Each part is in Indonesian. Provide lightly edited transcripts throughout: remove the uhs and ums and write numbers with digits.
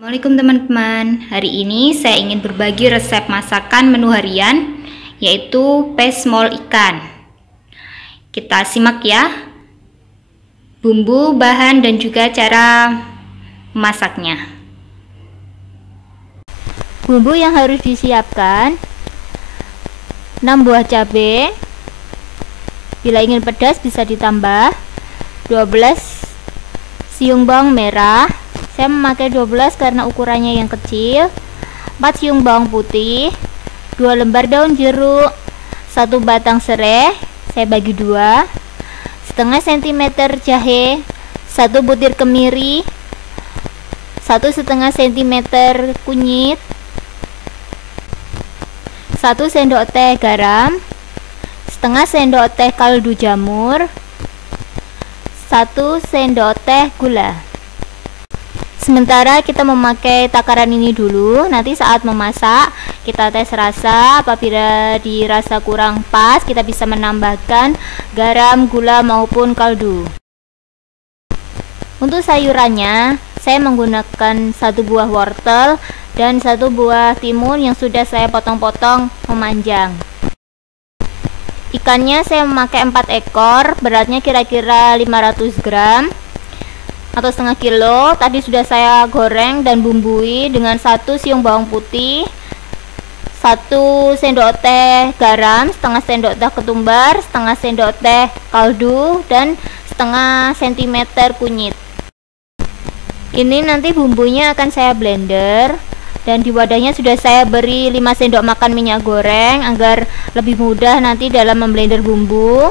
Assalamualaikum teman-teman. Hari ini saya ingin berbagi resep masakan menu harian, yaitu pesmol ikan. Kita simak ya, bumbu, bahan, dan juga cara memasaknya. Bumbu yang harus disiapkan: 6 buah cabai, bila ingin pedas bisa ditambah, 12 siung bawang merah, saya memakai 12 karena ukurannya yang kecil, 4 siung bawang putih, 2 lembar daun jeruk, 1 batang serai, saya bagi 2, setengah cm jahe, 1 butir kemiri, 1,5 cm kunyit, 1 sendok teh garam, setengah sendok teh kaldu jamur, 1 sendok teh gula. Sementara kita memakai takaran ini dulu, nanti saat memasak kita tes rasa. Apabila dirasa kurang pas, kita bisa menambahkan garam, gula maupun kaldu. Untuk sayurannya, saya menggunakan 1 buah wortel dan 1 buah timun yang sudah saya potong-potong memanjang. Ikannya saya memakai 4 ekor, beratnya kira-kira 500 gram atau setengah kilo. Tadi sudah saya goreng dan bumbui dengan 1 siung bawang putih, 1 sendok teh garam, setengah sendok teh ketumbar, setengah sendok teh kaldu, dan setengah sentimeter kunyit. Ini nanti bumbunya akan saya blender, dan di wadahnya sudah saya beri 5 sendok makan minyak goreng agar lebih mudah nanti dalam memblender bumbu.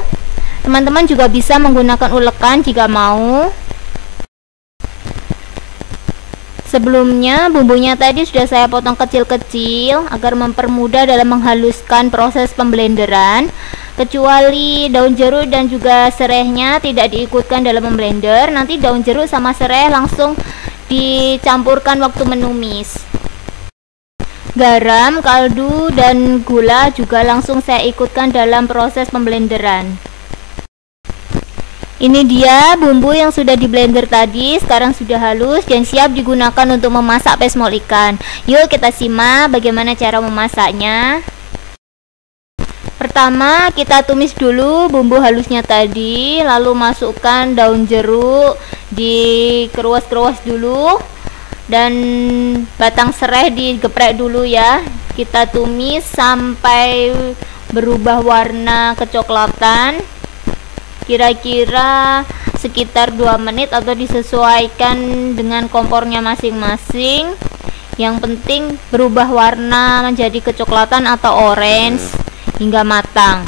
Teman-teman juga bisa menggunakan ulekan jika mau. Sebelumnya bumbunya tadi sudah saya potong kecil-kecil agar mempermudah dalam menghaluskan proses pemblenderan. Kecuali daun jeruk dan juga serainya tidak diikutkan dalam memblender, nanti daun jeruk sama serai langsung dicampurkan waktu menumis. Garam, kaldu, dan gula juga langsung saya ikutkan dalam proses pemblenderan. Ini dia bumbu yang sudah di blender tadi, sekarang sudah halus dan siap digunakan untuk memasak pesmol ikan. Yuk kita simak bagaimana cara memasaknya. Pertama kita tumis dulu bumbu halusnya tadi, lalu masukkan daun jeruk, dikeruas-keruas dulu, dan batang serai digeprek dulu ya. Kita tumis sampai berubah warna kecoklatan, kira-kira sekitar 2 menit atau disesuaikan dengan kompornya masing-masing. Yang penting berubah warna menjadi kecoklatan atau orange hingga matang.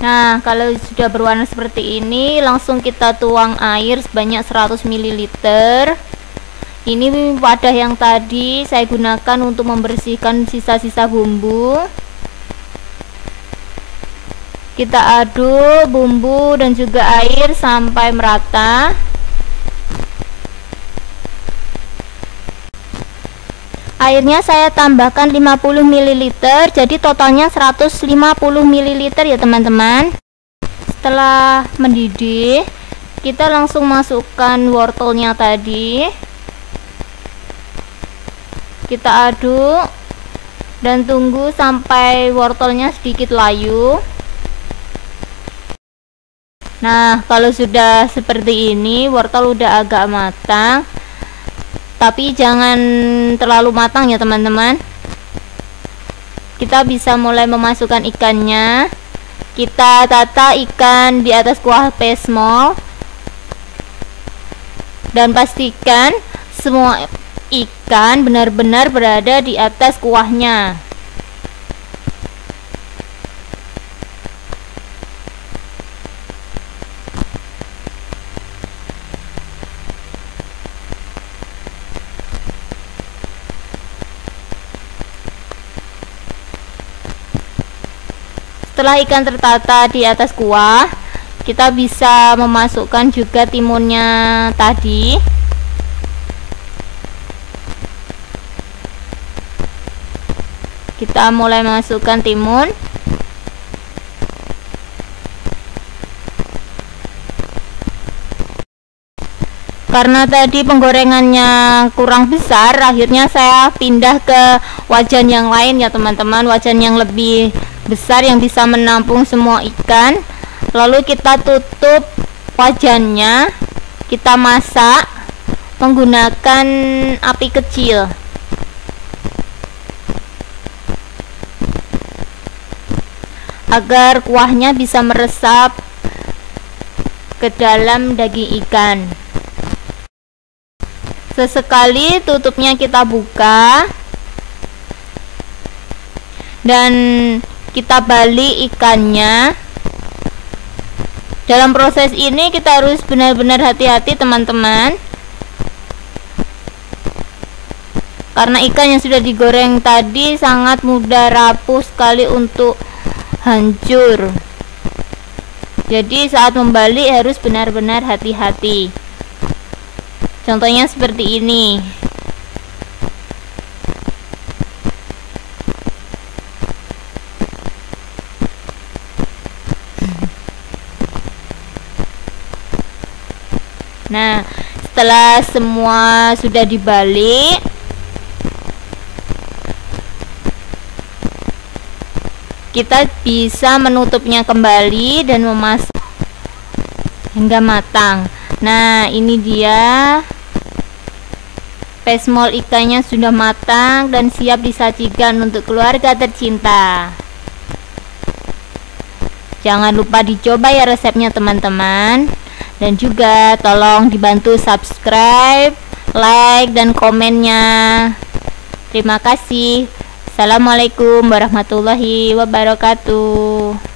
Nah, kalau sudah berwarna seperti ini, langsung kita tuang air sebanyak 100 ml. Ini wadah yang tadi saya gunakan untuk membersihkan sisa-sisa bumbu. Kita aduk bumbu dan juga air sampai merata. Airnya saya tambahkan 50 ml, jadi totalnya 150 ml ya teman-teman. Setelah mendidih, kita langsung masukkan wortelnya tadi. Kita aduk dan tunggu sampai wortelnya sedikit layu. Nah, kalau sudah seperti ini, wortel udah agak matang, tapi jangan terlalu matang ya teman-teman. Kita bisa mulai memasukkan ikannya. Kita tata ikan di atas kuah pesmol dan pastikan semua ikan benar-benar berada di atas kuahnya. Setelah ikan tertata di atas kuah, kita bisa memasukkan juga timunnya tadi. Kita mulai masukkan timun. Karena tadi penggorengannya kurang besar, akhirnya saya pindah ke wajan yang lain ya teman-teman, wajan yang lebih besar yang bisa menampung semua ikan. Lalu kita tutup wajannya, kita masak menggunakan api kecil. Agar kuahnya bisa meresap ke dalam daging ikan. Sesekali tutupnya kita buka dan kita balik ikannya. Dalam proses ini kita harus benar-benar hati-hati teman-teman, karena ikan yang sudah digoreng tadi sangat mudah rapuh sekali untuk hancur. Jadi saat membalik harus benar-benar hati-hati. Contohnya seperti ini. Nah, setelah semua sudah dibalik, kita bisa menutupnya kembali dan memasak hingga matang. Nah, ini dia pesmol ikannya sudah matang dan siap disajikan untuk keluarga tercinta. Jangan lupa dicoba ya resepnya teman-teman. Dan juga tolong dibantu subscribe, like, dan komennya. Terima kasih. Assalamualaikum warahmatullahi wabarakatuh.